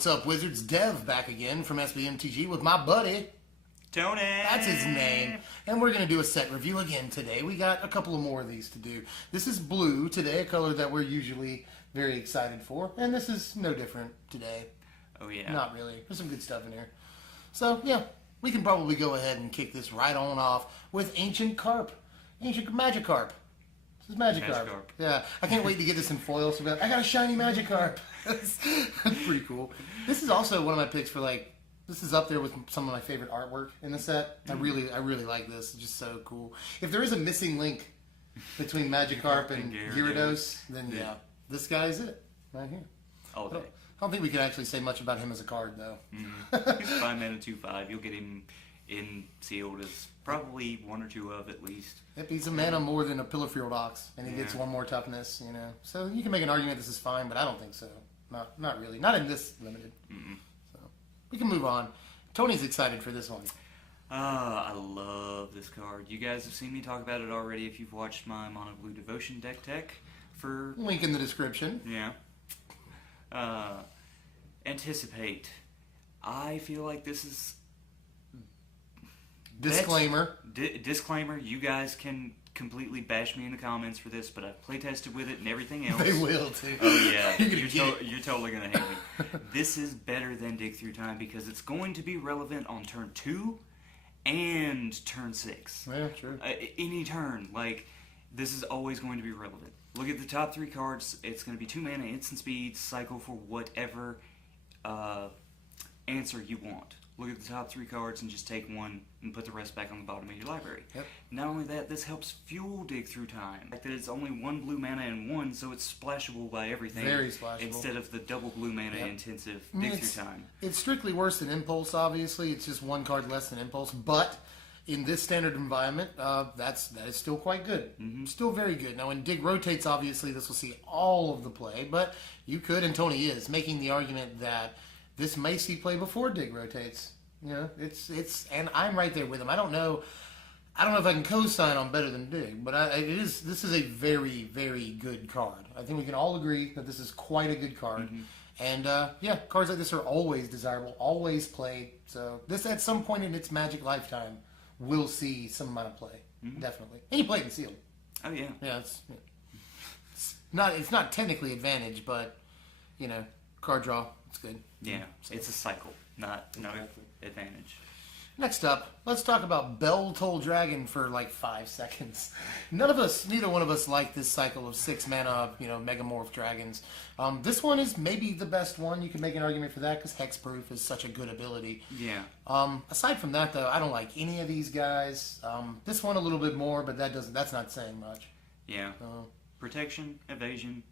What's up, Wizards? Dev back again from SBMTG with my buddy Tony. That's his name. And we're going to do a set review again today. We got a couple of more of these to do. This is blue today, a color that we're usually very excited for. And this is no different today. Oh, yeah. Not really. There's some good stuff in here. So, yeah, we can probably go ahead and kick this right on off with Ancient Carp. Ancient Magikarp. This is Magikarp. Yeah, I can't wait to get this in foil. So I got a shiny Magikarp. That's pretty cool. This is also one of my picks for, like, this is up there with some of my favorite artwork in the set. I really like this. It's just so cool. If there is a missing link between Magikarp and Gyarados, then yeah, this guy is it right here. All day. I don't think we can actually say much about him as a card, though. He's 5 mana, 2/5. You'll get him in sealed as probably 1 or 2 of at least. Yep, he's a mana more than a Pillarfield Ox, and he gets 1 more toughness, you know. So you can make an argument this is fine, but I don't think so. Not really. Not in this limited. So we can move on. Tony's excited for this one. I love this card. You guys have seen me talk about it already if you've watched my Mono Blue Devotion deck tech. For link in the description. Yeah. Anticipate. I feel like this is... Disclaimer. Disclaimer, you guys can completely bash me in the comments for this, but I've playtested with it and everything else. They will, too. Oh, yeah. You're totally going to hate me. This is better than Dig Through Time because it's going to be relevant on turn 2 and turn 6. Yeah, true. Any turn. Like, this is always going to be relevant. Look at the top 3 cards. It's going to be 2 mana, instant speed, cycle for whatever answer you want. Look at the top 3 cards and just take one and put the rest back on the bottom of your library. Yep. Not only that, this helps fuel Dig Through Time. Like that, it's only 1 blue mana and 1, so it's splashable by everything. Very splashable. Instead of the double blue mana intensive Dig Through Time. It's strictly worse than Impulse, obviously. It's just 1 card less than Impulse, but in this standard environment, that is still quite good. Still very good. Now, when Dig rotates, obviously, this will see all of the play, but you could, and Tony is, making the argument that this may see play before Dig rotates. You know, it's, and I'm right there with him. I don't know if I can co-sign on better than Dig, but this is a very, very good card. I think we can all agree that this is quite a good card. And, yeah, cards like this are always desirable, always played. So this, at some point in its Magic lifetime, will see some amount of play. Definitely. And you play it in sealed. Oh, yeah. Yeah, it's not technically advantage, but, you know, card draw, it's good. Yeah, so it's a cycle, not no advantage. Next up, let's talk about Bell Toll Dragon for like 5 seconds. Neither one of us like this cycle of 6 mana, you know, Megamorph dragons. This one is maybe the best one. You can make an argument for that because Hexproof is such a good ability. Yeah. Aside from that, though, I don't like any of these guys. This one a little bit more, but that's not saying much. Yeah. Protection, evasion,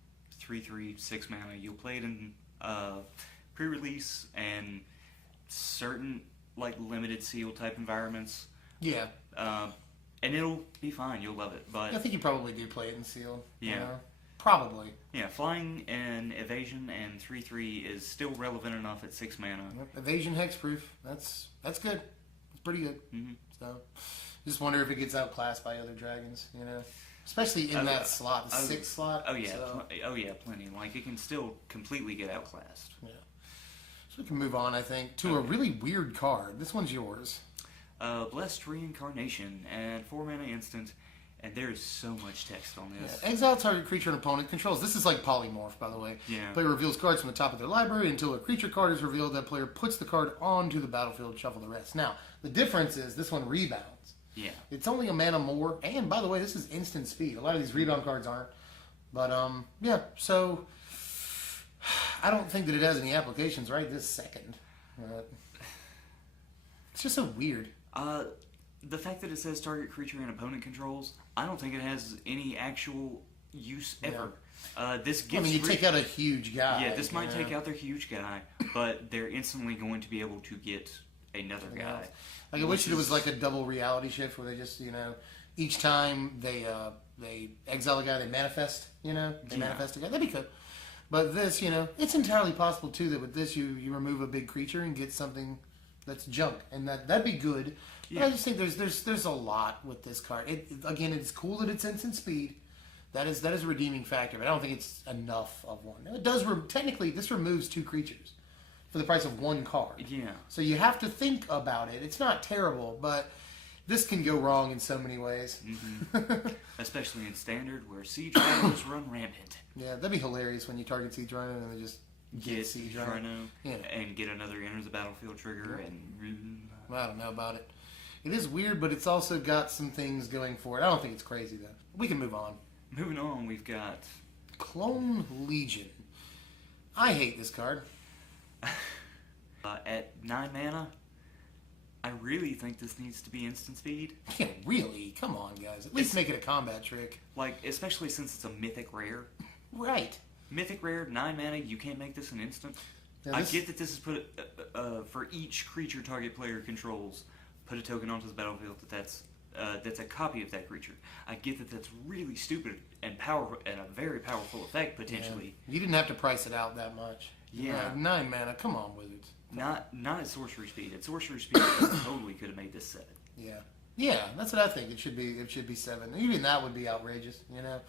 3/3, 6 mana. You'll play it in pre-release and certain like limited seal type environments. Yeah. And it'll be fine. You'll love it. But I think you probably do play it in seal. Yeah. You know? Probably. Yeah, flying and evasion and 3/3 is still relevant enough at 6 mana. Yep. Evasion hexproof. That's good. It's pretty good. So just wonder if it gets outclassed by other dragons, you know. Especially in that slot, the 6 slot. Oh yeah, so. Plenty. Like it can still completely get outclassed. Yeah. So we can move on, I think, to a really weird card. This one's yours. Blessed Reincarnation and 4 mana instant, and there is so much text on this. Yeah. Exile target creature and opponent controls. This is like Polymorph, by the way. Yeah. Player reveals cards from the top of their library until a creature card is revealed. That player puts the card onto the battlefield, shuffle the rest. Now, the difference is this one rebounds. Yeah. It's only a mana more, and by the way, this is instant speed. A lot of these rebound cards aren't. But, yeah, so I don't think that it has any applications right this second. It's just so weird. The fact that it says target creature and opponent controls, I don't think it has any actual use ever. This gives you take out a huge guy. Yeah, this might take out their huge guy, but they're instantly going to be able to get another guy. Like I wish it was like a double reality shift where they just, you know, each time they exile a guy, they manifest, you know, manifest a guy. That'd be good. But this, you know, it's entirely possible too that with this you remove a big creature and get something that's junk, and that'd be good. Yeah. But I just think there's a lot with this card. Again, it's cool that it's instant speed. That is a redeeming factor, but I don't think it's enough of one. It does technically this removes 2 creatures. for the price of one card. Yeah. So you have to think about it. It's not terrible, but this can go wrong in so many ways. Mm-hmm. Especially in Standard, where Siege Rhinos run rampant. Yeah, that'd be hilarious when you target Siege Rhino and they just get Siege Rhino. Yeah. And get another enter the battlefield trigger. And I don't know about it. It is weird, but it's also got some things going for it. I don't think it's crazy, though. We can move on. Moving on, we've got Clone Legion. I hate this card. At 9 mana, I really think this needs to be instant speed. Yeah, really? Come on, guys. At least make it a combat trick. Like, especially since it's a mythic rare. Right. Mythic rare, 9 mana, you can't make this an instant. Yeah, I get that this is put for each creature target player controls, put a token onto the battlefield that's a copy of that creature. I get that that's really stupid and powerful and a very powerful effect potentially. Yeah. You didn't have to price it out that much. Yeah. 9 mana. Come on, Wizards. Not at sorcery speed. At sorcery speed, totally could have made this 7. Yeah. Yeah, that's what I think. It should be 7. Even that would be outrageous, you know.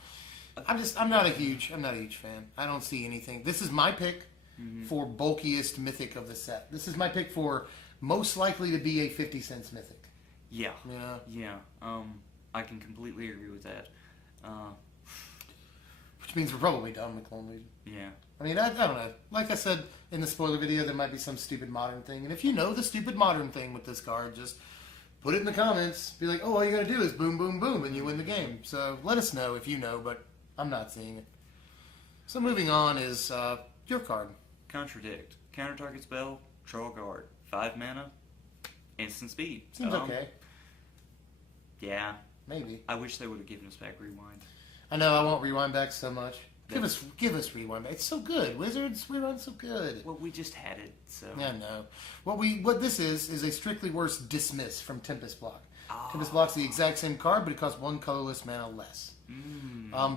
I'm not a huge fan. I don't see anything. This is my pick for bulkiest mythic of the set. This is my pick for most likely to be a 50 cents mythic. Yeah. Yeah. Yeah. I can completely agree with that. Which means we're probably done with Clone Legion. Yeah. I mean, I don't know. Like I said in the spoiler video, there might be some stupid modern thing. And if you know the stupid modern thing with this card, just put it in the comments. Be like, oh, all you gotta do is boom, boom, boom, and you win the game. So let us know if you know, but I'm not seeing it. So moving on is your card. Contradict. Counter target spell, draw a card. 5 mana, instant speed. Seems okay. Yeah. Maybe. I wish they would have given us back rewind. I know, I want rewind back so much. Give us rewind back. It's so good. Wizards, rerun's so good. Well, we just had it, so. Yeah, no. What this is a strictly worse dismiss from Tempest Block. Tempest Block's the exact same card, but it costs 1 colorless mana less.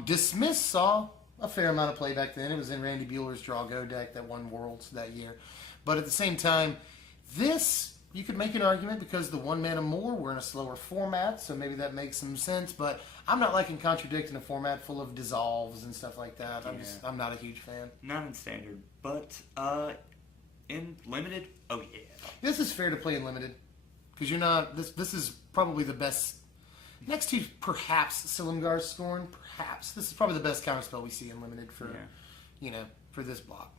Dismiss saw a fair amount of play back then. It was in Randy Bueller's Draw Go deck that won Worlds that year. But at the same time, this, you could make an argument because the 1 mana more, we're in a slower format, so maybe that makes some sense. But I'm not liking contradicting a format full of dissolves and stuff like that. Yeah. I'm not a huge fan. Not in Standard, but in Limited, oh yeah. This is fair to play in Limited because you're not. This is probably the best. Next to perhaps Silumgar's Scorn, perhaps this is probably the best counterspell we see in Limited for, for this block.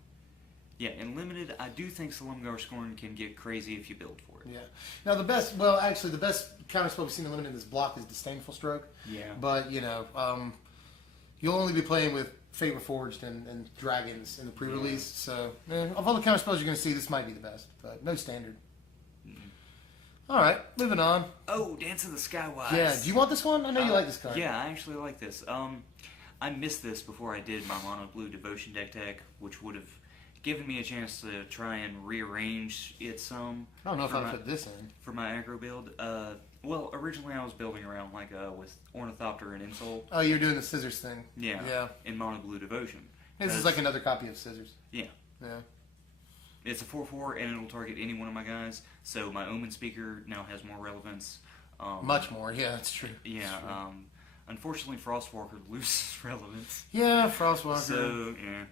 Yeah, in Limited, I do think Silumgar's Scorn can get crazy if you build for it. Yeah. Now the best counterspell we've seen in Limited in this block is Disdainful Stroke. Yeah. But you'll only be playing with Fate Reforged and Dragons in the pre-release. So of all the counterspells you're going to see, this might be the best, but no Standard. All right, moving on. Oh, Dance of the Skywise. Yeah, do you want this one? I know you like this card. Yeah, I actually like this. I missed this before I did my Mono Blue Devotion deck tech, which would have given me a chance to try and rearrange it some. I don't know if I'd put this in. For my aggro build. Well, originally I was building around with Ornithopter and Insult. Oh, you're doing the Scissors thing. Yeah. In Mono Blue Devotion. This is like another copy of Scissors. Yeah. Yeah. It's a 4/4, and it'll target any one of my guys. So my Omen Speaker now has more relevance. Much more, yeah, that's true. Yeah. That's true. Unfortunately, Frostwalker loses relevance. Yeah, Frostwalker. So yeah.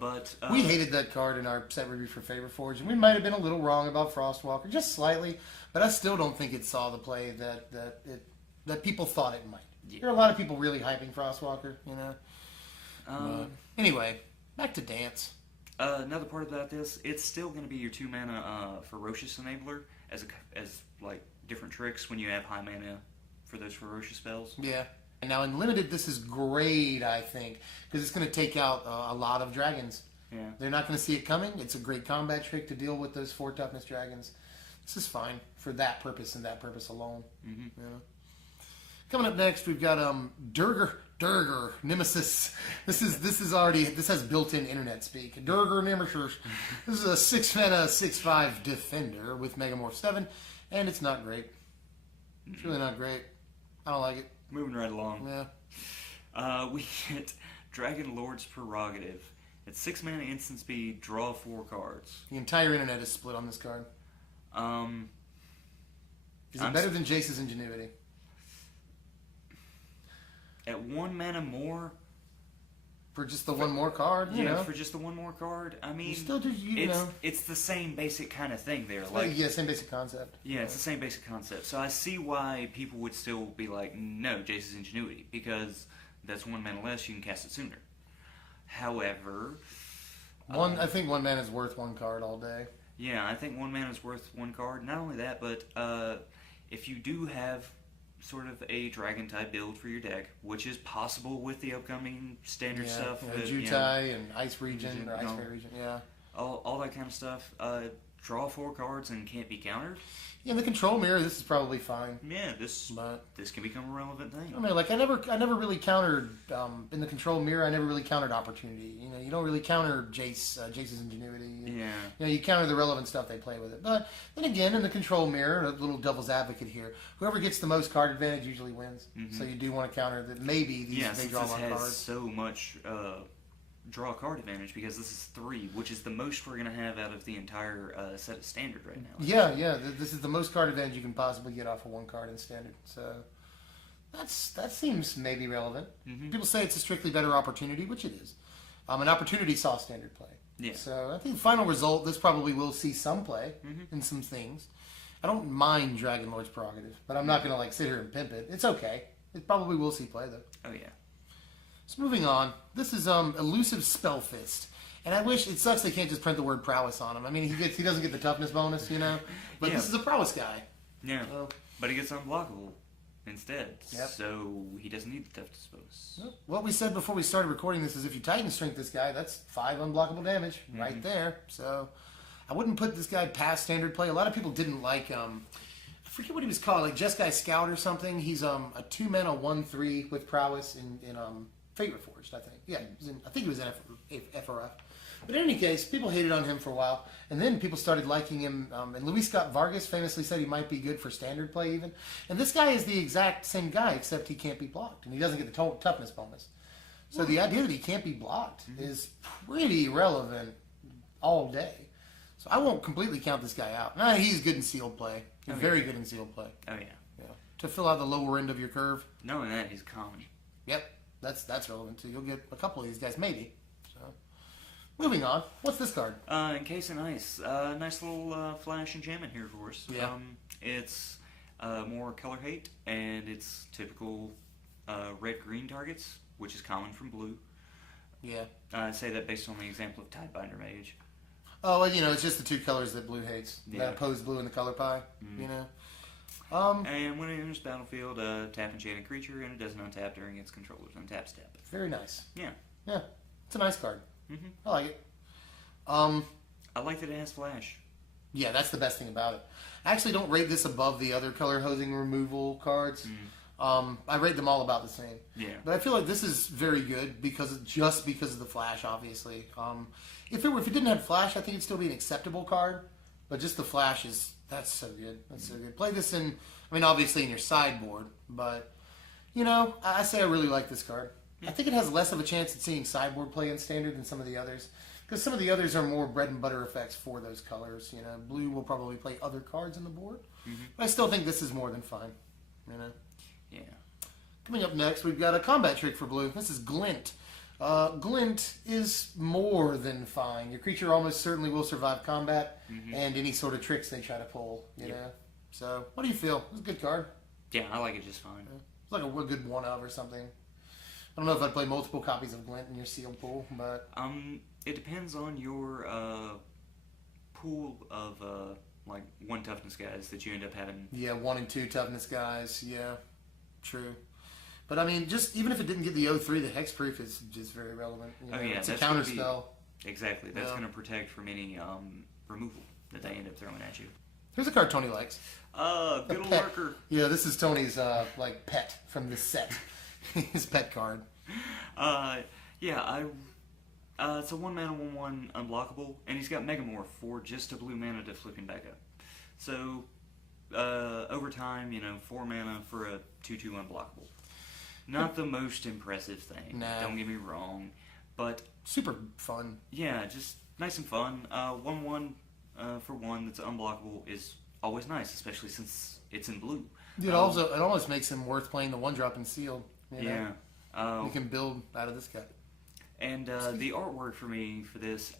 But we hated that card in our set review for Favor Forge, and we might have been a little wrong about Frostwalker, just slightly. But I still don't think it saw the play that people thought it might. Yeah. There are a lot of people really hyping Frostwalker, you know. Anyway, back to Dance. Another part about this, it's still going to be your 2 mana Ferocious Enabler as different tricks when you have high mana for those ferocious spells. Yeah. And now in Limited, this is great, I think, because it's going to take out a lot of dragons. Yeah. They're not going to see it coming. It's a great combat trick to deal with those 4 toughness dragons. This is fine for that purpose and that purpose alone. Mm-hmm. Yeah. Coming up next, we've got Durger Nemesis. This has built-in internet speak. Durger Nemesis. This is a 6 mana 6/5 defender with Megamorph 7, and it's not great. It's really not great. I don't like it. Moving right along. Yeah. We get Dragon Lord's Prerogative. It's 6 mana instant speed, draw 4 cards. The entire internet is split on this card. Is it better than Jace's Ingenuity? At 1 mana more, For just the one more card, you know. For just the one more card. I mean, you still do, you know. It's the same basic kind of thing there. Same basic concept. Yeah, it's the same basic concept. So I see why people would still be like, no, Jace's Ingenuity, because that's 1 mana less, you can cast it sooner. However... I think 1 mana is worth 1 card all day. Yeah, I think 1 mana is worth 1 card. Not only that, but if you do have sort of a dragon-type build for your deck, which is possible with the upcoming standard stuff. Jutai and Ice Region, or Ice Fairy Region, all that kind of stuff. Draw 4 cards and can't be countered. Yeah, in the control mirror, this is probably fine. Yeah, this can become a relevant thing. I mean, like I never really countered in the control mirror. I never really countered opportunity. You know, you don't really counter Jace's Ingenuity. You know, you counter the relevant stuff they play with it. But then again, in the control mirror, a little devil's advocate here. Whoever gets the most card advantage usually wins. So you do want to counter that. Maybe they draw more cards. So much. Draw card advantage because this is 3, which is the most we're going to have out of the entire set of standard right now. Yeah. This is the most card advantage you can possibly get off of 1 card in standard. So that seems maybe relevant. People say it's a strictly better opportunity, which it is. An opportunity saw standard play. Yeah. So I think final result, this probably will see some play in some things. I don't mind Dragon Lord's Prerogative, but I'm not going to like sit here and pimp it. It's okay. It probably will see play though. Oh yeah. So moving on, this is Elusive Spellfist, and I wish it sucks they can't just print the word prowess on him. I mean, he doesn't get the toughness bonus, you know, but this is a prowess guy. Yeah, but he gets unblockable instead, Yep. so he doesn't need the toughness bonus. Yep. What we said before we started recording this is if you Titan Strength this guy, that's 5 unblockable damage right there. So I wouldn't put this guy past standard play. A lot of people didn't like I forget what he was called, like Jeskai Scout or something. He's a 2 mana 1/3 with prowess in Fate Reforged, I think. Yeah, I think he was in FRF. But in any case, people hated on him for a while, and then people started liking him. And Luis Scott Vargas famously said he might be good for standard play even. And this guy is the exact same guy, except he can't be blocked, and he doesn't get the toughness bonus. So the idea that he can't be blocked is pretty relevant all day. So I won't completely count this guy out. Nah, he's good in sealed play. He's very good in sealed play. Oh yeah. To fill out the lower end of your curve. Knowing that, he's common. Yep. That's relevant too. You'll get a couple of these guys, maybe. So, moving on. What's this card? Encasing Ice. Nice little flash enchantment here for us. Yeah. It's more color hate, and it's typical red-green targets, which is common from blue. Yeah. I say that based on the example of Tidebinder Mage. Oh, well, you know, it's just the 2 colors that blue hates. Yeah. That opposed blue in the color pie. You know. And when it enters the battlefield, tap enchanted creature, and it doesn't untap during its controller's untap step. Very nice. Yeah. Yeah. It's a nice card. I like it. I like that it has flash. Yeah, that's the best thing about it. I actually don't rate this above the other color hosing removal cards. I rate them all about the same. Yeah. But I feel like this is very good because of the flash, obviously. If it didn't have flash, I think it'd still be an acceptable card. But just the flash that's so good. That's so good. Play this obviously in your sideboard, but you know, I say I really like this card. I think it has less of a chance at seeing sideboard play in standard than some of the others, because some of the others are more bread and butter effects for those colors. You know, blue will probably play other cards on the board, but I still think this is more than fine. You know. Yeah. Coming up next, we've got a combat trick for blue. This is Glint. Glint is more than fine. Your creature almost certainly will survive combat and any sort of tricks they try to pull, you know. So, what do you feel? It's a good card. Yeah, I like it just fine. It's like a good one of or something. I don't know if I'd play multiple copies of Glint in your sealed pool, but... It depends on your pool of, like, 1 toughness guys that you end up having. Yeah, 1 and 2 toughness guys, yeah. True. But I mean, just even if it didn't get the 0/3, the hexproof is just very relevant. You know? Oh yeah, it's a counter spell. Exactly, that's going to protect from any removal that they end up throwing at you. Here's a card Tony likes. Good old Lurker. Yeah, this is Tony's like pet from this set. His pet card. It's a 1 mana 1/1 unblockable, and he's got Megamorph for just a blue mana to flip him back up. So over time, 4 mana for a 2/2 unblockable. Not the most impressive thing. Nah. Don't get me wrong, but super fun. Yeah, just nice and fun. 1/1 for 1 that's unblockable is always nice, especially since it's in blue. It almost makes him worth playing the 1-drop and sealed. You know? Yeah. You can build out of this guy. And the artwork for me for this,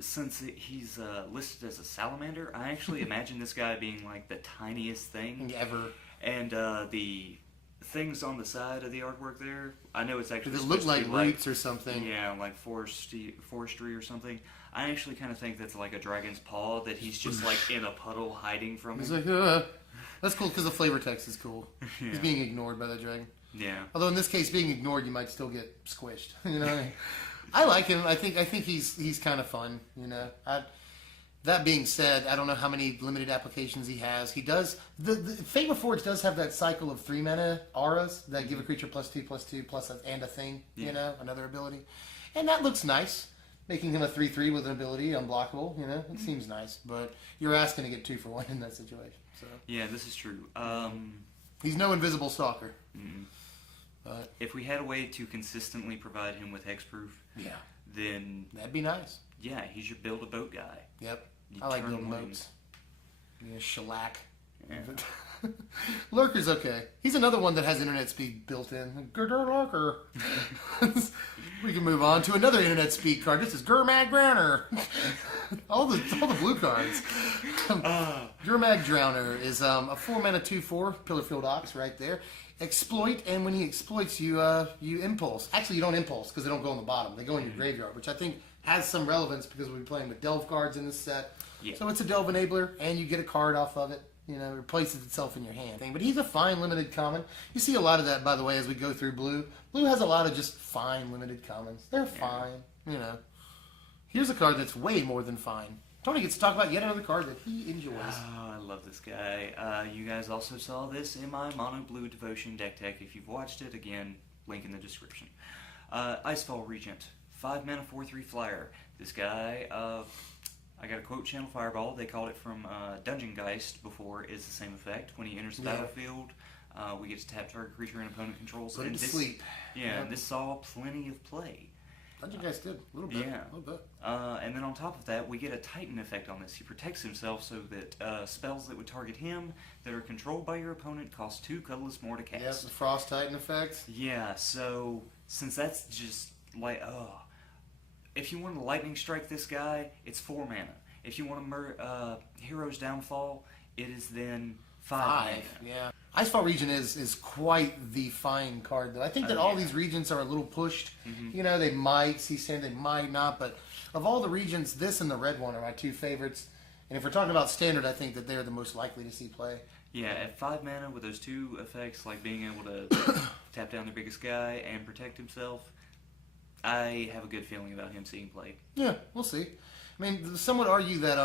since he's listed as a salamander, I actually imagine this guy being like the tiniest thing ever. And the things on the side of the artwork there, I know it's actually Does it look like roots or something? Yeah, like forestry or something. I actually kind of think that's like a dragon's paw that he's just like in a puddle hiding from. He's him. like, that's cool because the flavor text is cool. Yeah. He's being ignored by the dragon. Yeah. Although in this case, being ignored, you might still get squished. You know, I like him. I think he's kind of fun. You know, that being said, I don't know how many limited applications he has. He does the Fate Reforged does have that cycle of 3 mana auras that give a creature +2/+2 and a thing. Yeah. You know, another ability, and that looks nice. Making him a 3/3 with an ability, unblockable. You know, it seems nice. But you're asking to get 2 for 1 in that situation. So Yeah, this is true. He's no invisible stalker. But if we had a way to consistently provide him with hexproof, then that'd be nice. Yeah, he should build a boat guy. Yep, You I like turn building him boats. Yeah, shellac. Yeah. Lurker's okay. He's another one that has internet speed built in. Lurker. We can move on to another internet speed card. This is Gurmag Drowner. all the blue cards. Gurmag Drowner is a 4-mana 2/4 Pillarfield Ox right there. Exploit, and when he exploits, you impulse. Actually, you don't impulse because they don't go on the bottom. They go in your graveyard, which I think has some relevance because we'll be playing with Delve cards in this set. Yeah. So it's a Delve enabler, and you get a card off of it. You know, it replaces itself in your hand. But he's a fine limited common. You see a lot of that, by the way, as we go through Blue. Blue has a lot of just fine limited commons. They're fine, you know. Here's a card that's way more than fine. Tony gets to talk about yet another card that he enjoys. Oh, I love this guy. You guys also saw this in my Mono Blue Devotion deck tech. If you've watched it, again, link in the description. Icefall Regent, 5 mana 4/3 flyer. This guy, I got a quote, Channel Fireball. They called it from Dungeon Geist before. Is the same effect. When he enters the battlefield, we get to tap target creature and opponent controls. Put him to sleep. Yeah, and this saw plenty of play. Dungeon Geist did a little bit. Yeah. A little bit. And then on top of that, we get a Titan effect on this. He protects himself so that spells that would target him that are controlled by your opponent cost 2 colorless more to cast. Yes, the Frost Titan effect. Yeah, so since that's just like, if you want to lightning strike this guy, it's 4 mana. If you want to Hero's Downfall, it is then 5 mana. Yeah. Icefall Regent is quite the fine card, though. I think that all these regents are a little pushed. You know, they might see standard, they might not, but of all the regents, this and the red one are my 2 favorites. And if we're talking about standard, I think that they're the most likely to see play. Yeah, at 5 mana with those 2 effects, like being able to tap down the biggest guy and protect himself, I have a good feeling about him seeing play. Yeah, we'll see. I mean, some would argue that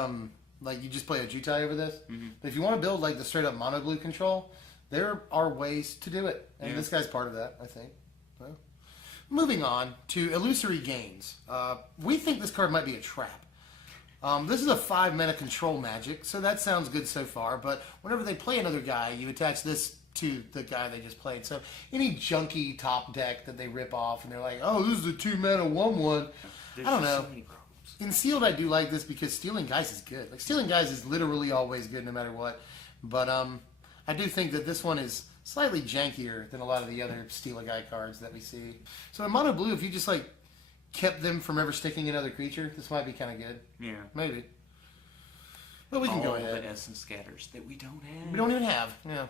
like you just play a Jutai over this. But if you want to build like the straight up mono blue control, there are ways to do it, and this guy's part of that, I think. So, moving on to Illusory Gains. We think this card might be a trap. This is a 5 mana control magic, so that sounds good so far. But whenever they play another guy, you attach this to the guy they just played. So any junky top deck that they rip off, and they're like, "Oh, this is a 2 mana 1/1." I don't know. So many problems. In Sealed, I do like this because Stealing Guys is good. Like Stealing Guys is literally always good, no matter what. But I do think that this one is slightly jankier than a lot of the other Steal a Guy cards that we see. So in Mono Blue, if you just like kept them from ever sticking another creature, this might be kind of good. Yeah. Maybe. But we can go ahead. All the essence scatters that we don't have. We don't even have. Yeah.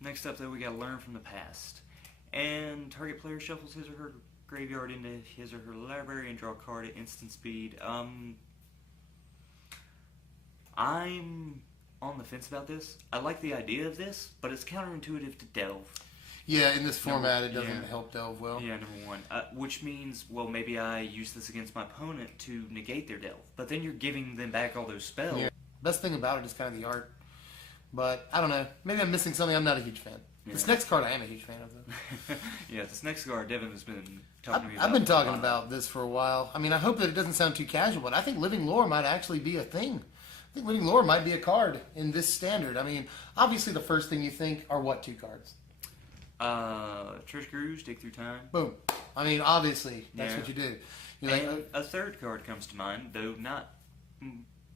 Next up, though, we got to learn from the past. And target player shuffles his or her graveyard into his or her library and draw a card at instant speed. I'm on the fence about this. I like the idea of this, but it's counterintuitive to Delve. Yeah, in this format, it doesn't help Delve well. Yeah, number one. Which means, well, maybe I use this against my opponent to negate their Delve. But then you're giving them back all those spells. Yeah. Best thing about it is kind of the art. But, I don't know. Maybe I'm missing something. I'm not a huge fan. Yeah. This next card I am a huge fan of, though. Yeah, this next card Devin has been talking to me about. I've been talking about this for a while. I mean, I hope that it doesn't sound too casual, but I think Living Lore might actually be a thing. I think Living Lore might be a card in this standard. I mean, obviously the first thing you think are what 2 cards? Treasure Cruise, Dig Through Time. Boom. I mean, obviously, that's what you do. You're and like, a third card comes to mind, though not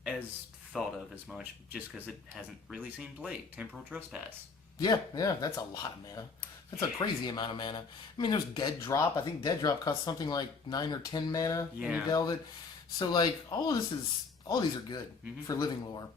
as thought of as much, just because it hasn't really seen play. Temporal Trespass. Yeah, that's a lot of mana. That's a crazy amount of mana. I mean, there's Dead Drop. I think Dead Drop costs something like 9 or 10 mana when you delve it. So, like, all these are good for Living Lore.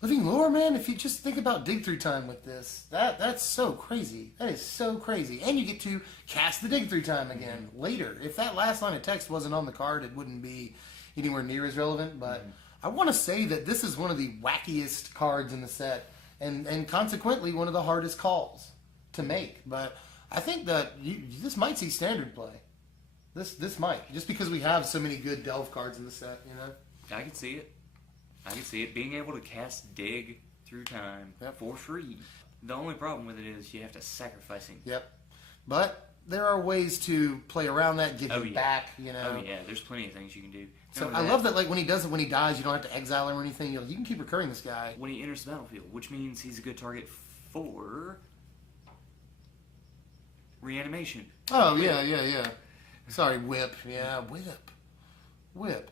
Living Lore, man, if you just think about dig through time with this, that's so crazy. That is so crazy. And you get to cast the dig through time again later. If that last line of text wasn't on the card, it wouldn't be anywhere near as relevant. But I want to say that this is one of the wackiest cards in the set, and consequently one of the hardest calls to make. But I think that this might see standard play. This might, just because we have so many good delve cards in the set, you know. I can see it. Being able to cast dig through time for free. The only problem with it is you have to sacrifice him. Yep. But there are ways to play around that, get him back, you know. Oh yeah, there's plenty of things you can do. So I love that, like, when he dies, you don't have to exile him or anything. You can keep recurring this guy. When he enters the battlefield, which means he's a good target for reanimation. Oh, yeah. Sorry, whip. Yeah, whip.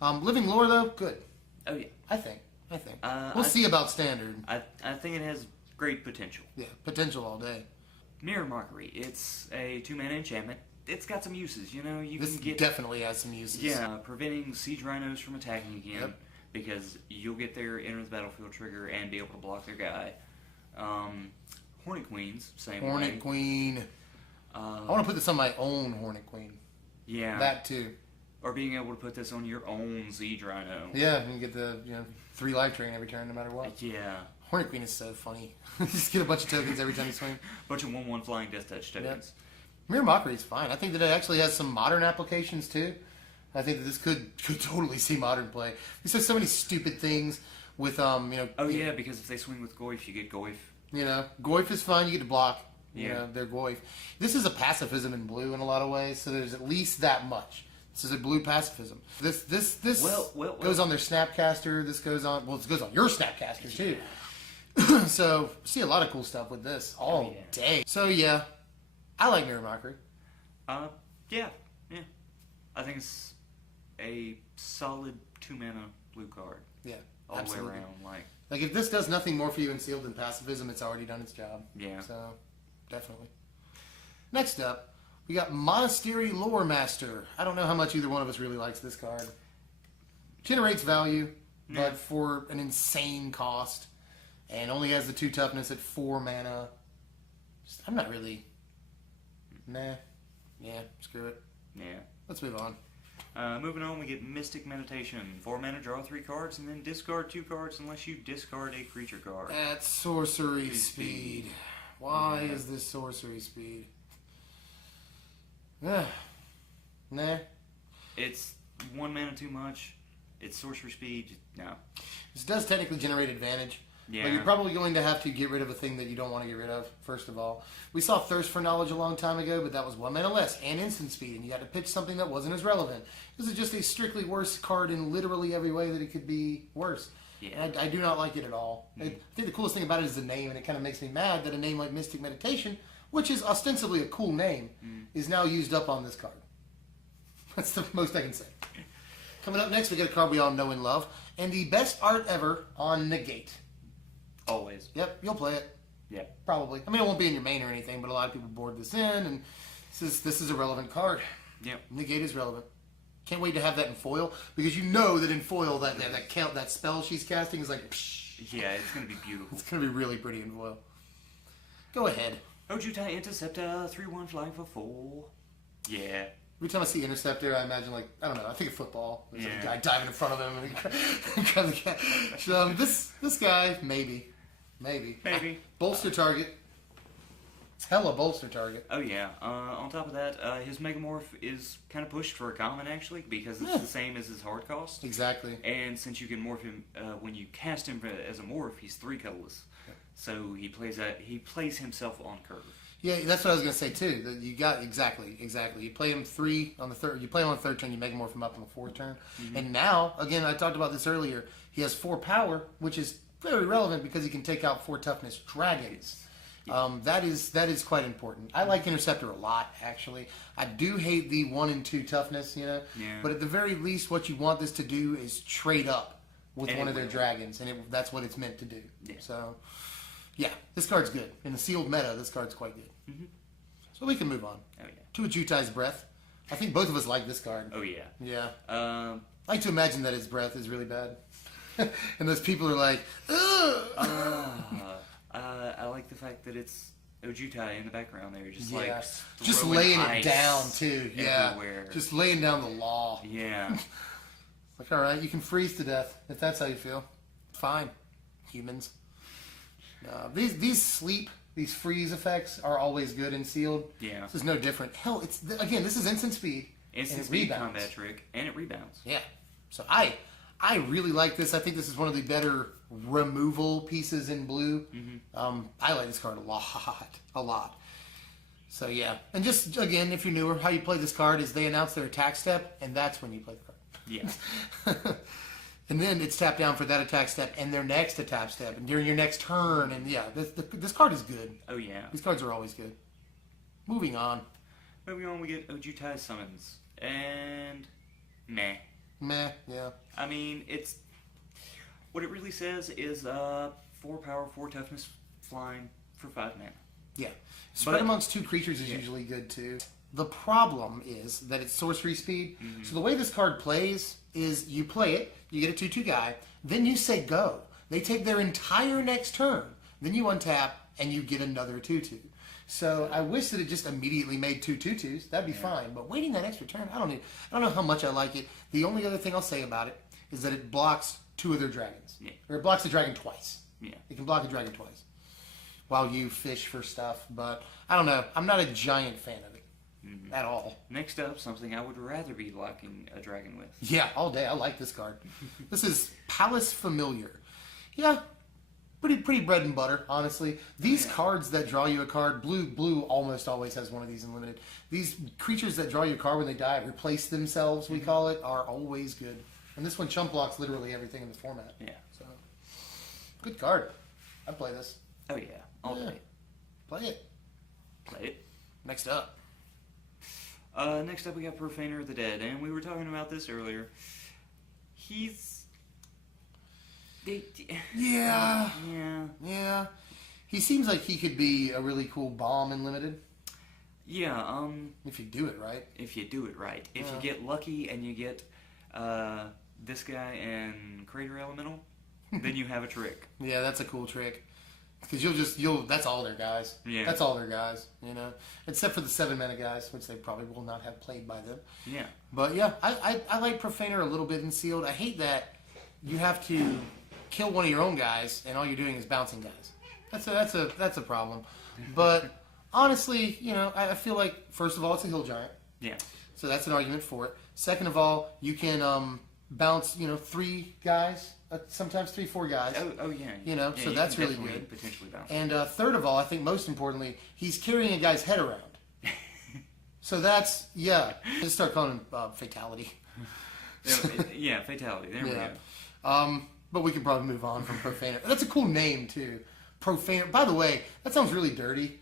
Living Lore, though, good. Oh, yeah. I think. We'll see about standard. I think it has great potential. Yeah, potential all day. Mirror Mockery. It's a 2-mana enchantment. It's got some uses, you know. This definitely has some uses. Yeah, preventing siege rhinos from attacking again, because you'll get their enter the battlefield trigger and be able to block their guy. Hornet Queens, same way. Hornet Queen. I want to put this on my own Hornet Queen. Yeah. That too. Or being able to put this on your own siege rhino. Yeah, and you get the 3 life train every turn, no matter what. Yeah. Hornet Queen is so funny. You just get a bunch of tokens every time you swing. Bunch of 1/1 flying death touch tokens. Mirror Mockery is fine. I think that it actually has some modern applications too. I think that this could totally see modern play. This has so many stupid things with Oh yeah, because if they swing with Goyf, you get Goyf. You know, Goyf is fine. You get to block. You know, their Goyf. This is a pacifism in blue in a lot of ways. So there's at least that much. This is a blue pacifism. This goes on their Snapcaster. This goes on. Well, it goes on your Snapcaster too. So see a lot of cool stuff with this all day. So yeah, I like Mirror Mockery. Yeah. I think it's a solid 2-mana blue card. Yeah, all absolutely. the way around. Like if this does nothing more for you in sealed than pacifism, it's already done its job. Yeah. So definitely. Next up, we got Monastery Lore Master. I don't know how much either one of us really likes this card. Generates value, but for an insane cost, and only has the 2 toughness at 4 mana. I'm not really. Nah. Yeah, screw it. Yeah. Let's move on. Moving on, we get Mystic Meditation. 4 mana, draw 3 cards, and then discard 2 cards unless you discard a creature card. At sorcery speed. Why is this sorcery speed? Nah. It's 1 mana too much. It's sorcery speed. No. This does technically generate advantage. Yeah. But you're probably going to have to get rid of a thing that you don't want to get rid of, first of all. We saw Thirst for Knowledge a long time ago, but that was 1 mana less and instant speed, and you had to pitch something that wasn't as relevant. This is just a strictly worse card in literally every way that it could be worse. Yeah. And I do not like it at all. I think the coolest thing about it is the name, and it kind of makes me mad that a name like Mystic Meditation, which is ostensibly a cool name, is now used up on this card. That's the most I can say. Coming up next, we get a card we all know and love, and the best art ever on Negate. Always. Yep, you'll play it. Yeah. Probably. I mean, it won't be in your main or anything, but a lot of people board this in, and this is a relevant card. Yep. Negate is relevant. Can't wait to have that in foil, because you know that in foil, that spell she's casting is like, psh. Yeah, it's going to be beautiful. It's going to be really pretty in foil. Go ahead. Ojutai Interceptor, 3/1 flying for 4. Yeah. Every time I see Interceptor, I imagine, like, I don't know, I think of football. There's like a guy diving in front of him and he grabs the cat. So this guy, maybe. Bolster target. Hella bolster target. Oh, yeah. On top of that, his Megamorph is kind of pushed for a common, actually, because it's the same as his hard cost. Exactly. And since you can morph him, when you cast him as a morph, he's 3 colorless. Yeah. So he plays himself on curve. Yeah, that's what I was gonna say too. That you got exactly. You play him 3 on the third. You play him on the 3rd turn. You Megamorph him up on the 4th turn. And now, again, I talked about this earlier. He has 4 power, which is very relevant because he can take out 4 toughness dragons. That is quite important. I like Interceptor a lot, actually. I do hate the 1 and 2 toughness, you know. Yeah. But at the very least, what you want this to do is trade up with one of their dragons, and that's what it's meant to do. Yeah. So, Yeah, this card's good. In the sealed meta, this card's quite good. So we can move on. Oh yeah. To a Jutai's Breath. I think both of us like this card. Oh yeah. Yeah. Um. I like to imagine that his breath is really bad. And those people are like, ugh! I like the fact that it's Ojutai in the background there, just Yeah. like Just throwing laying it ice down, too. Yeah. everywhere. Just laying down the law. Yeah. Like, alright, you can freeze to death if that's how you feel. Fine. Humans. These sleep, these freeze effects are always good in sealed. Yeah. This is no different. Hell, again, this is instant speed. Instant and it speed rebounds. combat trick, and it rebounds. Yeah. So I really like this. I think this is one of the better removal pieces in blue. I like this card a lot. So yeah, and just again, if you're newer, how you play this card is they announce their attack step, and that's when you play the card. Yeah. And then it's tapped down for that attack step and their next attack step, and during your next turn, and yeah, this card is good. Oh yeah. These cards are always good. Moving on. Moving on, we get Ojutai summons, and meh. Meh. Yeah. I mean, it's what it really says is 4 power, 4 toughness, flying for 5 mana. Yeah. Spread amongst 2 creatures is usually good too. The problem is that it's sorcery speed. So the way this card plays is you play it, you get a 2/2 guy, then you say go. They take their entire next turn, then you untap and you get another 2/2. So I wish that it just immediately made 2 2/2s. That'd be fine. But waiting that extra turn, I don't know how much I like it. The only other thing I'll say about it is that it blocks 2 of their dragons. Yeah. Or it blocks a dragon twice. Yeah. It can block a dragon twice while you fish for stuff. But I don't know. I'm not a giant fan of it at all. Next up, something I would rather be locking a dragon with. Yeah, all day. I like this card. This is Palace Familiar. Yeah, pretty bread and butter, honestly. These cards that draw you a card, blue almost always has one of these in limited. These creatures that draw you a card when they die, replace themselves, we call it, are always good. And this one chump blocks literally everything in the format. Yeah. So, good card. I'd play this. Oh yeah, all Yeah. day. Play it. Play it. Next up. Next up, we got Profaner of the Dead, and we were talking about this earlier. He's... Yeah. Yeah. Yeah. He seems like he could be a really cool bomb in limited. Yeah, If you do it right. if you do it right. If you get lucky and you get this guy and Crater Elemental, then you have a trick. Yeah, that's a cool trick. Because that's all their guys. Yeah. That's all their guys, you know. Except for the 7 mana guys, which they probably will not have played by them. Yeah. But yeah, I like Profaner a little bit in sealed. I hate that you have to kill one of your own guys and all you're doing is bouncing guys. That's a problem. But honestly, you know, I feel like first of all it's a hill giant. Yeah. So that's an argument for it. Second of all, you can bounce, 3 guys, sometimes 3-4 guys. Oh yeah. You know, Yeah, so you that's can really definitely good. Potentially bounce. And third of all, I think most importantly, he's carrying a guy's head around. So that's, yeah. Just start calling him Fatality. Yeah, Fatality. There we Yeah. go. But we can probably move on from Profaner. That's a cool name, too. Profaner. By the way, that sounds really dirty.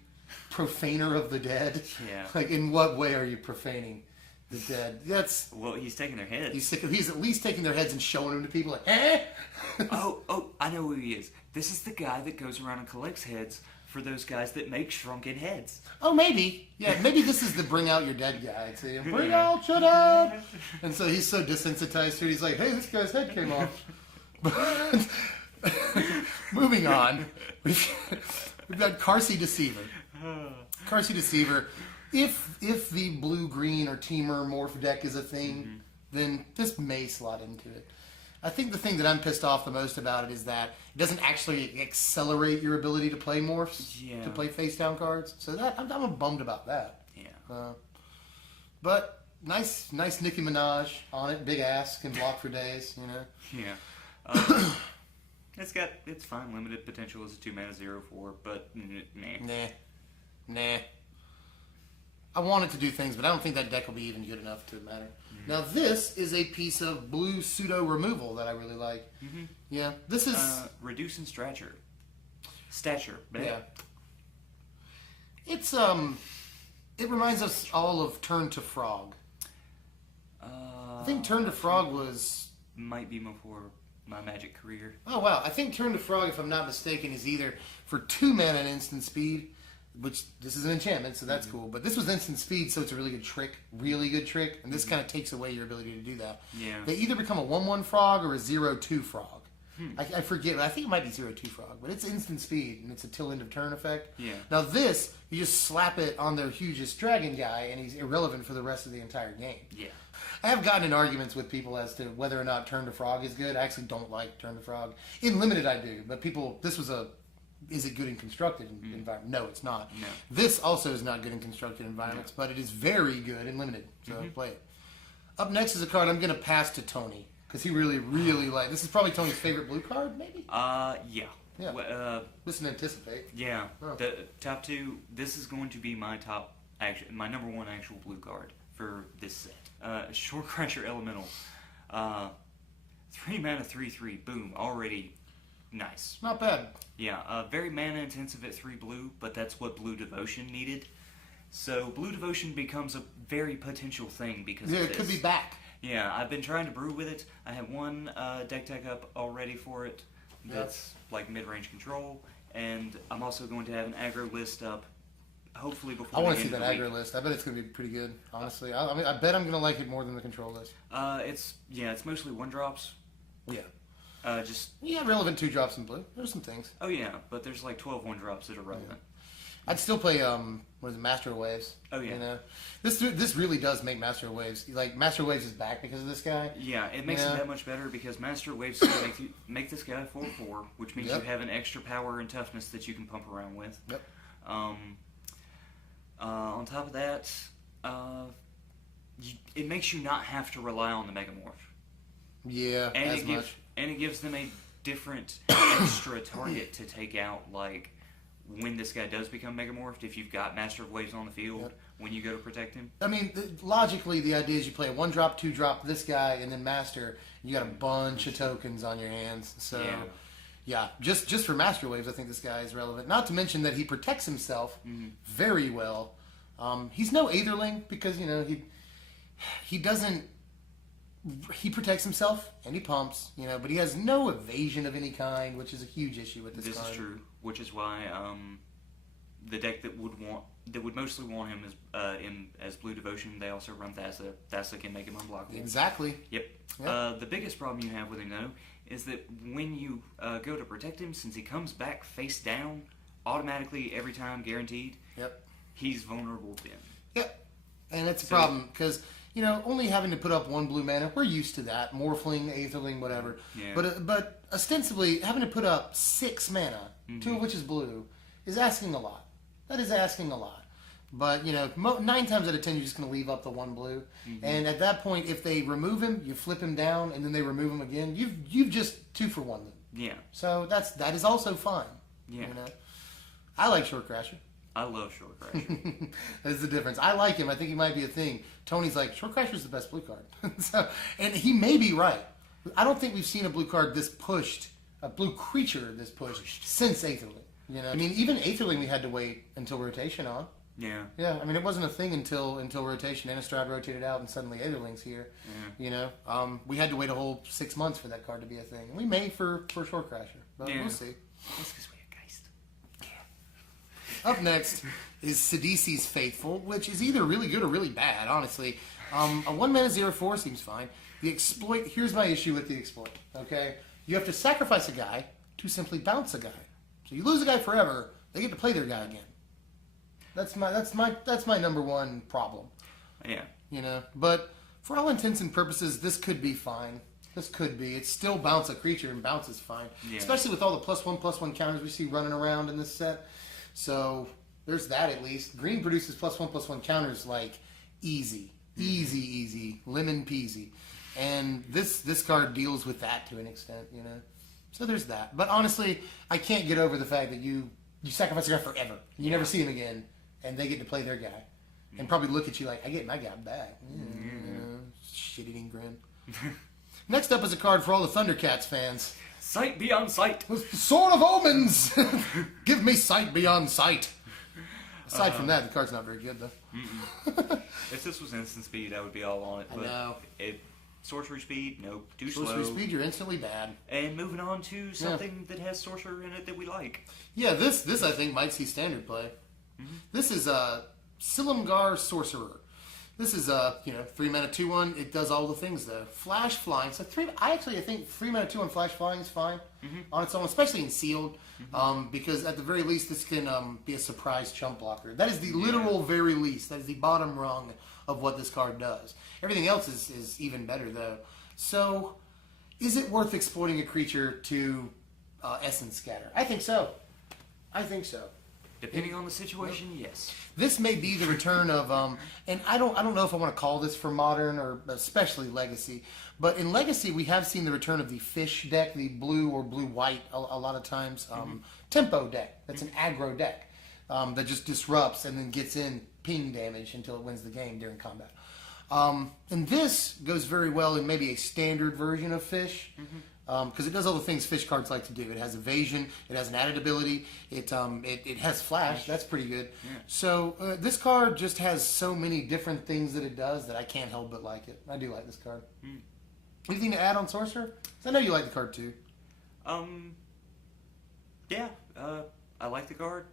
Profaner of the Dead. Yeah. Like, in what way are you profaning the dead? That's... Well, he's taking their heads. He's at least taking their heads and showing them to people like, eh? Oh, I know who he is. This is the guy that goes around and collects heads for those guys that make shrunken heads. Oh, maybe. Yeah, maybe this is the bring out your dead guy. See, bring out your dead. And so he's so desensitized to it, he's like, hey, this guy's head came off. But moving on, we've got Carsey Deceiver. Carsey Deceiver. If the blue-green or teamer morph deck is a thing, then this may slot into it. I think the thing that I'm pissed off the most about it is that it doesn't actually accelerate your ability to play morphs, to play face-down cards. So that I'm bummed about that. Yeah. But nice Nicki Minaj on it. Big ass, can block for days, you know. Yeah. It's fine. Limited potential as a 2-mana 0/4, but Nah. I want it to do things, but I don't think that deck will be even good enough to matter. Now this is a piece of blue pseudo removal that I really like. Yeah, this is reducing stature. But yeah. It's it reminds us all of Turn to Frog. I think Turn to Frog was might be before my Magic career. Oh, wow. I think Turn to Frog, if I'm not mistaken, is either for 2 mana and instant speed, which this is an enchantment, so that's cool. But this was instant speed, so it's a really good trick. And this kind of takes away your ability to do that. Yeah. They either become a 1/1 frog or a 0/2 frog. I forget, but I think it might be 0/2 frog. But it's instant speed, and it's a till end of turn effect. Yeah. Now this, you just slap it on their hugest dragon guy, and he's irrelevant for the rest of the entire game. Yeah. I have gotten in arguments with people as to whether or not Turn to Frog is good. I actually don't like Turn to Frog. In Limited, I do. But people, is it good in constructed environment? No, it's not. No. This also is not good in constructed environments, but it is very good in Limited. So play it. Up next is a card I'm going to pass to Tony. Because he really, really likes. This is probably Tony's favorite blue card, maybe? Yeah. Yeah. Listen, anticipate. Yeah. Oh. The top 2, this is going to be my my number 1 actual blue card for this set. Shorecrasher Elemental. 3 mana, 3/3. Boom. Already nice. Not bad. Yeah. Very mana intensive at 3 blue, but that's what Blue Devotion needed. So Blue Devotion becomes a very potential thing because of Yeah, this. it could be back. Yeah, I've been trying to brew with it. I have one deck tech up already for it. That's like mid-range control, and I'm also going to have an aggro list up. Hopefully before. I want the to see end that of the aggro list. I bet it's going to be pretty good. Honestly, I mean, I bet I'm going to like it more than the control list. It's mostly 1-drops. Yeah. Relevant 2-drops in blue. There's some things. Oh yeah, but there's like 12 1-drops that are relevant. I'd still play Master of Waves. Oh yeah. You know, this really does make Master of Waves. Like Master of Waves is back because of this guy. Yeah, it makes it that much better because Master of Waves is going to make this guy 4/4, which means you have an extra power and toughness that you can pump around with. Yep. On top of that, it makes you not have to rely on the Megamorph. Yeah, and it gives them a different extra target to take out, like when this guy does become Megamorphed, if you've got Master of Waves on the field when you go to protect him. I mean, logically, the idea is you play a 1-drop, 2-drop, this guy, and then Master. You got a bunch of tokens on your hands. So, yeah, just for Master Waves, I think this guy is relevant. Not to mention that he protects himself very well. He's no Aetherling because, you know, he doesn't... He protects himself and he pumps, you know, but he has no evasion of any kind, which is a huge issue with this card. This is true, which is why the deck that would mostly want him as Blue Devotion, they also run Thassa. Thassa can make him unblockable. Exactly. Yep. The biggest problem you have with him though is that when you go to protect him, since he comes back face down, automatically every time, guaranteed. Yep. He's vulnerable then. Yep. And it's a problem because, you know, only having to put up 1 blue mana, we're used to that. Morphling, Aetherling, whatever. Yeah. But ostensibly, having to put up 6 mana, 2 of which is blue, is asking a lot. That is asking a lot. But, you know, 9 times out of 10, you're just going to leave up the 1 blue. And at that point, if they remove him, you flip him down, and then they remove him again. You've just 2 for 1 them. Yeah. So that is also fine. Yeah. You know? I like Shorecrasher. I love Shorecrasher. That's the difference. I like him. I think he might be a thing. Tony's like, Shorecrasher's the best blue card. And he may be right. I don't think we've seen a blue card this pushed, a blue creature this pushed since Aetherling. You know, I mean, even Aetherling we had to wait until rotation on. Yeah. Yeah, I mean, it wasn't a thing until rotation. Innistrad rotated out, and suddenly Aetherling's here. Yeah. You know, we had to wait a whole 6 months for that card to be a thing. We may for Shorecrasher, but we'll see. That's because we had Geist. Up next is Sidisi's Faithful, which is either really good or really bad, honestly. A 1-mana 0/4 seems fine. The exploit, here's my issue with the exploit, okay? You have to sacrifice a guy to simply bounce a guy. So you lose a guy forever, they get to play their guy again. That's my number one problem. Yeah. You know, but for all intents and purposes, this could be fine. This could be. It's still bounce a creature, and bounce is fine. Yeah. Especially with all the +1/+1 counters we see running around in this set. So there's that at least. Green produces +1/+1 counters like easy, lemon peasy. And this card deals with that to an extent, you know. So there's that. But honestly, I can't get over the fact that you sacrifice a guy forever. You never see him again, and they get to play their guy. And probably look at you like, I get my guy back. Shit-eating grin. Next up is a card for all the Thundercats fans. Sight beyond sight. Sword of Omens! Give me sight beyond sight. Aside from that, the card's not very good, though. If this was instant speed, I would be all on it. But I know. Sorcery speed, nope. Too Sorcery slow. speed, you're instantly bad. And moving on to something that has sorcerer in it that we like. Yeah, this I think might see standard play. This is Silumgar Sorcerer. This is 3 mana 2/1. It does all the things though. Flash flying. So I think 3 mana 2/1 flash flying is fine on its own, especially in sealed, because at the very least this can be a surprise chump blocker. That is the literal very least. That is the bottom rung of what this card does. Everything else is even better though. So, is it worth exploiting a creature to essence scatter? I think so. Depending on the situation, yes. This may be the return of, and I don't know if I want to call this for Modern or especially Legacy, but in Legacy we have seen the return of the fish deck, the blue or blue-white a lot of times, tempo deck. That's an aggro deck that just disrupts and then gets in ping damage until it wins the game during combat. And this goes very well in maybe a standard version of fish. Because it does all the things fish cards like to do. It has evasion. It has an added ability. It has flash. That's pretty good. Yeah. So this card just has so many different things that it does that I can't help but like it. I do like this card. Anything to add on Sorcerer? 'Cause I know you like the card too. Yeah. I like the card.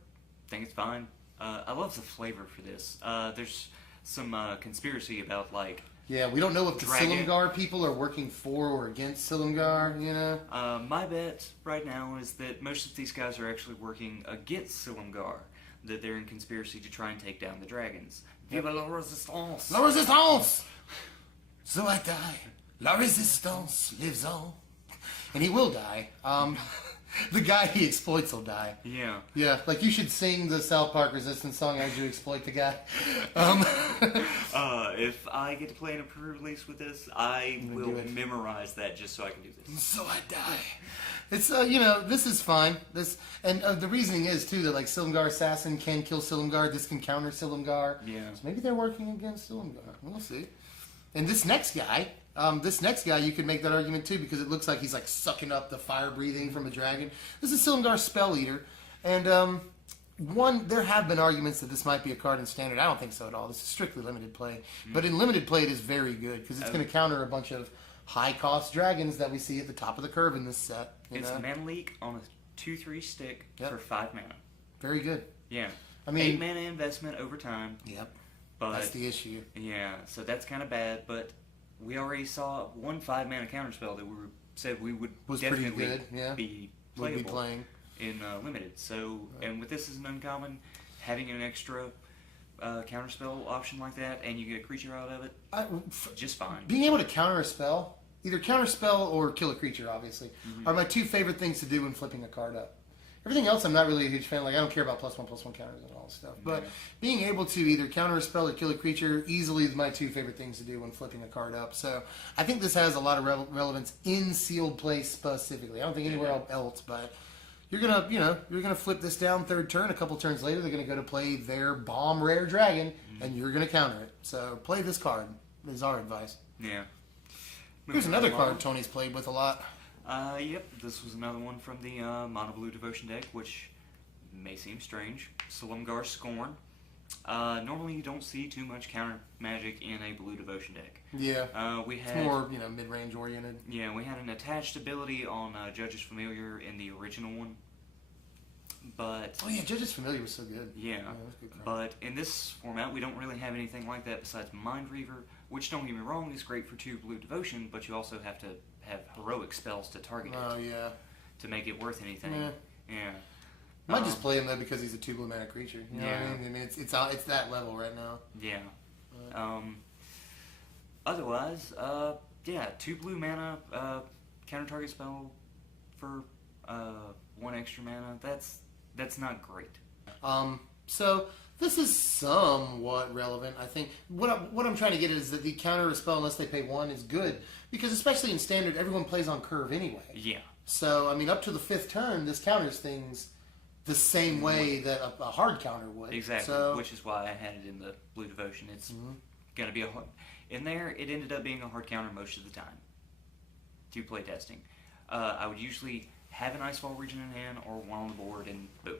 Think it's fine. I love the flavor for this. There's some conspiracy about like. Yeah, we don't know if the Silumgar people are working for or against Silumgar, you know? My bet right now is that most of these guys are actually working against Silumgar, that they're in conspiracy to try and take down the dragons. Vive la resistance! La resistance! So I die. La resistance lives on. And he will die. The guy he exploits will die. Yeah. Yeah, like you should sing the South Park Resistance song as you exploit the guy. If I get to play in a pre-release with this, I will memorize that just so I can do this. So I die. It's this is fine. The reasoning is too that like Silumgar Assassin can kill Silumgar. This can counter Silumgar. Yeah. So maybe they're working against Silumgar. We'll see. And this next guy, you could make that argument too because it looks like he's like sucking up the fire breathing from a dragon. This is Silumgar Spell Eater, and there have been arguments that this might be a card in Standard. I don't think so at all. This is strictly limited play, but in limited play it is very good because it's going to counter a bunch of high cost dragons that we see at the top of the curve in this set. It's mana leak on a 2/3 stick for 5 mana. Very good. Yeah, I mean 8 mana investment over time. Yep. But that's the issue. Yeah, so that's kind of bad. But we already saw one 5 mana counterspell that said we would definitely be playable would be playing in limited. So and with this as an uncommon, having an extra counterspell option like that, and you get a creature out of it, just fine. Being able to counter a spell, either counter spell or kill a creature, obviously, are my two favorite things to do when flipping a card up. Everything else I'm not really a huge fan. Like I don't care about +1/+1 counters and all this stuff. But being able to either counter a spell or kill a creature easily is my two favorite things to do when flipping a card up. So I think this has a lot of relevance in sealed play specifically. I don't think anywhere else, but you're gonna flip this down third turn. A couple turns later, they're gonna go to play their bomb rare dragon, and you're gonna counter it. So play this card is our advice. Yeah. Here's another card Tony's played with a lot. Yep, this was another one from the Mono Blue Devotion deck, which may seem strange. Silumgar Scorn. Normally you don't see too much counter magic in a Blue Devotion deck. Yeah, it's more mid-range oriented. Yeah, we had an attached ability on Judge's Familiar in the original one. But Judge's Familiar was so good. Yeah, that was a good card. But in this format we don't really have anything like that besides Mind Reaver, which, don't get me wrong, is great for 2 Blue Devotion, but you also have to have heroic spells to target it. Oh, yeah. To make it worth anything. Yeah. Might just play him, though, because he's a 2 blue mana creature. You know what I mean? I mean, it's that level right now. Yeah. Otherwise, 2 blue mana, counter target spell for 1 extra mana. That's not great. So this is somewhat relevant, I think. What I'm trying to get at is that the counter a spell unless they pay 1 is good, because especially in Standard, everyone plays on curve anyway. Yeah. So, I mean, up to the 5th turn, this counters things the same way that a hard counter would. Exactly, so, which is why I had it in the Blue Devotion. It's going to be in there, it ended up being a hard counter most of the time. To play testing. I would usually have an Icefall Region in hand or 1 on the board, and boom.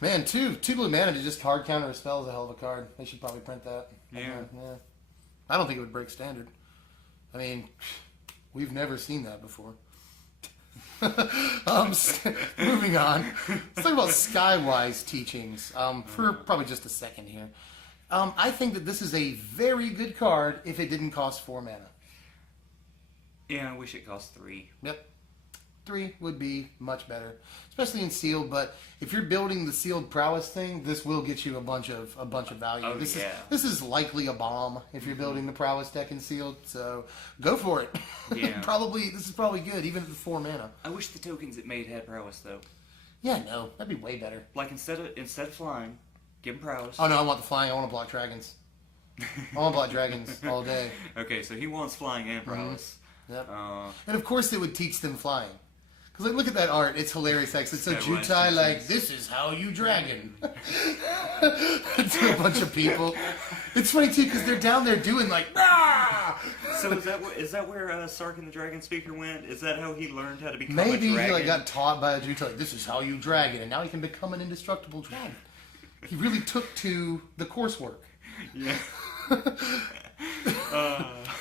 Man, two blue mana to just hard counter a spell is a hell of a card. They should probably print that. Yeah. I don't think it would break Standard. I mean, we've never seen that before. Moving on. Let's talk about Skywise teachings for probably just a second here. I think that this is a very good card if it didn't cost 4 mana. Yeah, I wish it cost 3. Yep. 3 would be much better, especially in sealed. But if you're building the sealed prowess thing, this will get you a bunch of value. Oh, this yeah. this is likely a bomb if you're building the prowess deck in sealed. So go for it. Yeah. This is probably good even at the 4 mana. I wish the tokens it made had prowess though. Yeah, no, that'd be way better. Like instead of flying, give him prowess. Oh no, I want the flying. I want to block dragons. I want to block dragons all day. Okay, so he wants flying and prowess. Yep. And of course, it would teach them flying. Because like, look at that art; it's hilarious. Actually, it's so Skywise Jutai, like teachings. this is how you dragon. To a bunch of people. It's funny too because they're down there doing like ah. So is that where Sark and the Dragon Speaker went? Is that how he learned how to become Maybe a he dragon? like got taught by a Jutai. Like, this is how you dragon, and now he can become an indestructible dragon. He really took to the coursework. Yeah.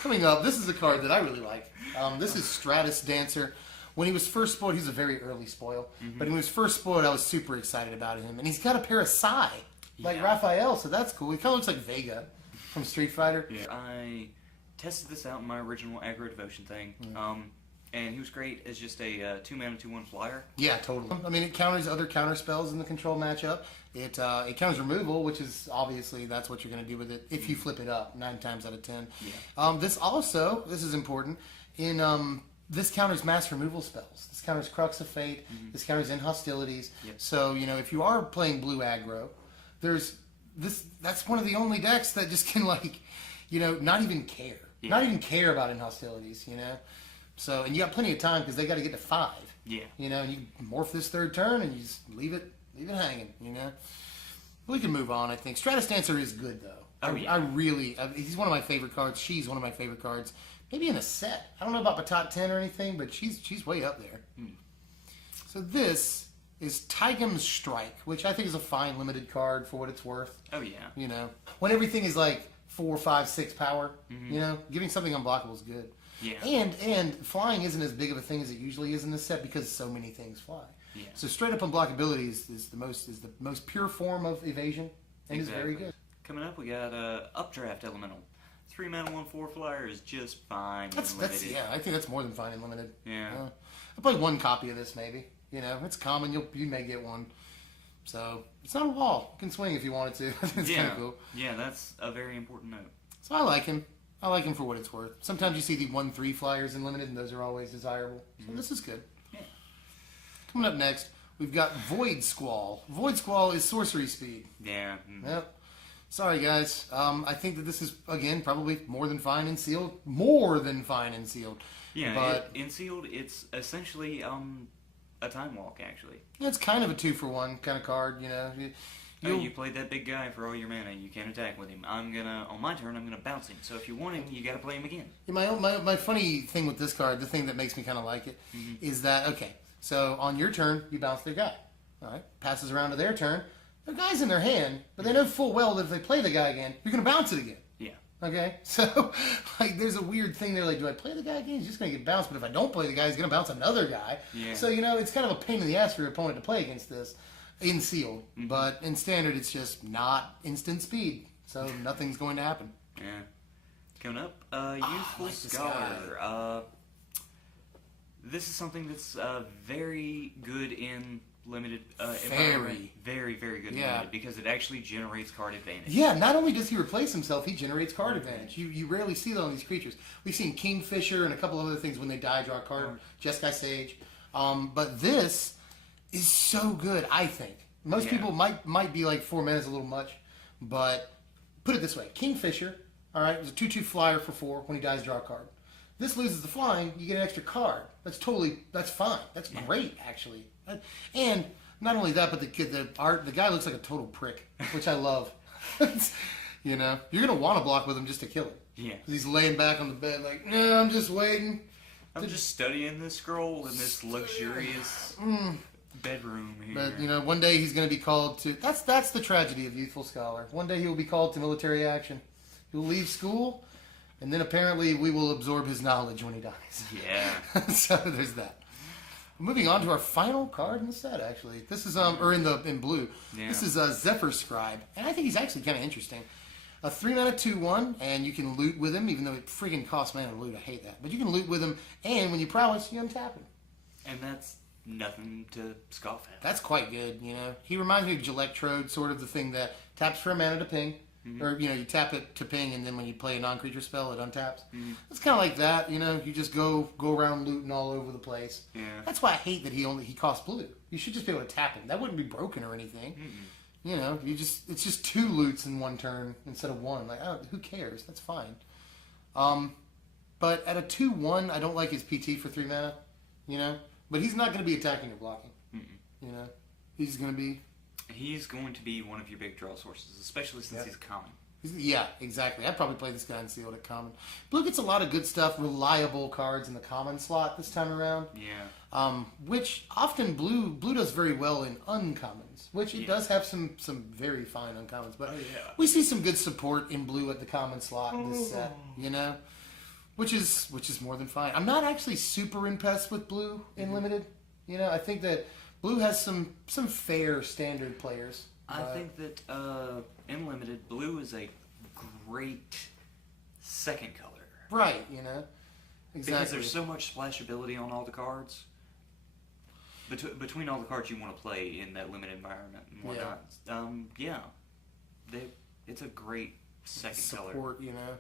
Coming up, this is a card that I really like. This is Stratus Dancer. When he was first spoiled, he's a very early spoil. But when he was first spoiled, I was super excited about him. And he's got a pair of Sai, like Yeah. Raphael, so that's cool. He kind of looks like Vega from Street Fighter. Yeah. I tested this out in my original aggro devotion thing. And he was great as just a 2-mana 2/1 flyer. Yeah, totally. I mean, it counters other counter spells in the control matchup. It counters removal, which is obviously that's what you're going to do with it if you flip it up 9 times out of 10. Yeah. This is important, in this counters mass removal spells. This counters Crux of Fate. This counters in hostilities. Yep. So, if you are playing blue aggro, that's one of the only decks that just can, like, not even care. Yeah. Not even care about in hostilities, So, and you got plenty of time because they got to get to 5. Yeah. And you morph this third turn and you just leave it hanging, We can move on, I think. Stratus Dancer is good, though. Oh, yeah. He's one of my favorite cards. She's one of my favorite cards. Maybe in a set. I don't know about my top 10 or anything, but she's way up there. So this is Taigam's Strike, which I think is a fine limited card for what it's worth. Oh, yeah. When everything is like 4, 5, 6 power, giving something unblockable is good. Yeah. And flying isn't as big of a thing as it usually is in this set because so many things fly. Yeah. So straight up unblockability is the most pure form of evasion and is very good. Coming up, we got Updraft Elemental. 3-mana 1/4 flyer is just fine. That's limited. yeah. I think that's more than fine and limited. Yeah. I played 1 copy of this maybe. It's common. You may get one. So it's not a wall. You can swing if you wanted to. I think it's kind of cool. Yeah, that's a very important note. So I like him. I like him for what it's worth. Sometimes you see the 1/3 flyers in limited, and those are always desirable. So this is good. Yeah. Coming up next, we've got Void Squall. Void Squall is sorcery speed. Yeah. Yep. Sorry, guys. I think that this is, again, probably more than fine and sealed. More than fine and sealed. Yeah, But in sealed, it's essentially a time walk, actually. it's kind of a 2-for-1 kind of card, You played that big guy for all your mana. You can't attack with him. On my turn, I'm gonna bounce him. So if you want him, you gotta play him again. My funny thing with this card, the thing that makes me kind of like it, is that, okay, so on your turn, you bounce their guy. All right, passes around to their turn. Their guy's in their hand, but they know full well that if they play the guy again, you're going to bounce it again. Yeah. Okay? So, there's a weird thing there, do I play the guy again? He's just going to get bounced, but if I don't play the guy, he's going to bounce another guy. Yeah. So, it's kind of a pain in the ass for your opponent to play against this in sealed. But in standard, it's just not instant speed. So, nothing's going to happen. Yeah. Coming up, Youthful like this Scholar. This is something that's very good in limited environment. Very, very good in limited because it actually generates card advantage. Yeah, not only does he replace himself, he generates card advantage. You rarely see that on these creatures. We've seen Kingfisher and a couple other things when they die, draw a card. Jeskai Sage. But this is so good, I think. Most people might be like 4 mana is a little much, but put it this way. Kingfisher, all right, is a 2/2 flyer for 4. When he dies, draw a card. This loses the flying, you get an extra card. That's fine. That's great, actually. And not only that, but the guy looks like a total prick, which I love. You're gonna want to block with him just to kill him. Yeah. He's laying back on the bed like, no, I'm just waiting. I'm just studying this scroll in this luxurious bedroom here. But one day he's gonna be called to. That's the tragedy of Youthful Scholar. One day he will be called to military action. He'll leave school. And then apparently we will absorb his knowledge when he dies. Yeah. So there's that. Moving on to our final card in the set, actually. This is or in blue. Yeah. This is Zephyr Scribe, and I think he's actually kind of interesting. A 3-mana 2/1, and you can loot with him, even though it friggin' costs mana to loot. I hate that, but you can loot with him, and when you prowess, you untap him. And that's nothing to scoff at. That's quite good, you know. He reminds me of Electrode, sort of the thing that taps for a mana to ping. Or, you know, you tap it to ping, and then when you play a non-creature spell, it untaps. It's kind of like that, you know. You just go around looting all over the place. Yeah. That's why I hate that he costs blue. You should just be able to tap him. That wouldn't be broken or anything. You know, it's just 2 loots in one turn instead of 1. Like, oh, who cares? That's fine. But at a 2/1, I don't like his PT for 3 mana, you know. But he's not going to be attacking or blocking. You know, he's going to be one of your big draw sources, especially since he's common. Yeah, exactly. I'd probably play this guy in sealed at common. Blue gets a lot of good stuff, reliable cards in the common slot this time around. Yeah. Which often blue does very well in uncommons, which it does have some very fine uncommons. But we see some good support in blue at the common slot in this set, you know, which is more than fine. I'm not actually super impressed with blue in limited. You know, I think that blue has some fair standard players. I think that in limited, blue is a great second color. Right, you know. Exactly. Because there's so much splashability on all the cards. Between all the cards you want to play in that limited environment and whatnot. It's a great second color. Support, you know.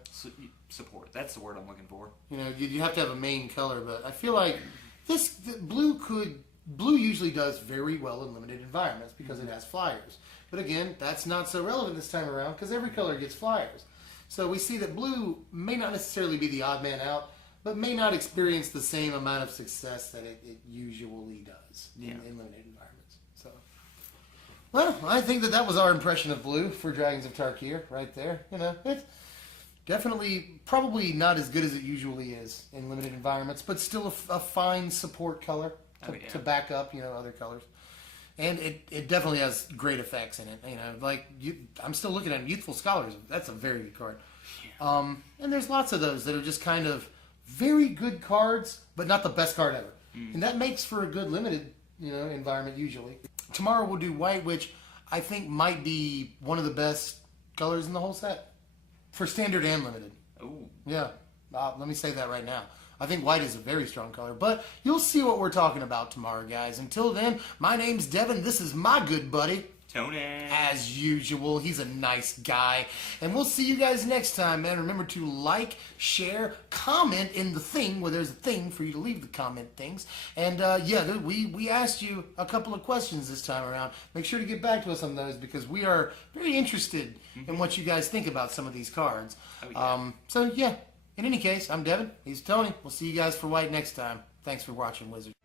Support. That's the word I'm looking for. You know, you have to have a main color, but I feel like blue usually does very well in limited environments because it has flyers. But again, that's not so relevant this time around because every color gets flyers. So we see that blue may not necessarily be the odd man out, but may not experience the same amount of success that it usually does in limited environments. So, well, I think that was our impression of blue for Dragons of Tarkir right there. You know, it's definitely probably not as good as it usually is in limited environments, but still a fine support color to back up, you know, other colors. And it definitely has great effects in it. You know, like I'm still looking at Youthful Scholars. That's a very good card. Yeah. And there's lots of those that are just kind of very good cards, but not the best card ever. And that makes for a good limited, you know, environment usually. Tomorrow we'll do white, which I think might be one of the best colors in the whole set for standard and limited. Oh. Yeah. Let me say that right now. I think white is a very strong color, but you'll see what we're talking about tomorrow, guys. Until then, my name's Devin. This is my good buddy, Tony. As usual, he's a nice guy. And we'll see you guys next time, man. Remember to like, share, comment in the thing where there's a thing for you to leave the comment things. And we asked you a couple of questions this time around. Make sure to get back to us on those because we are very interested in what you guys think about some of these cards. Oh, yeah. In any case, I'm Devin. He's Tony. We'll see you guys for white next time. Thanks for watching, Wizards.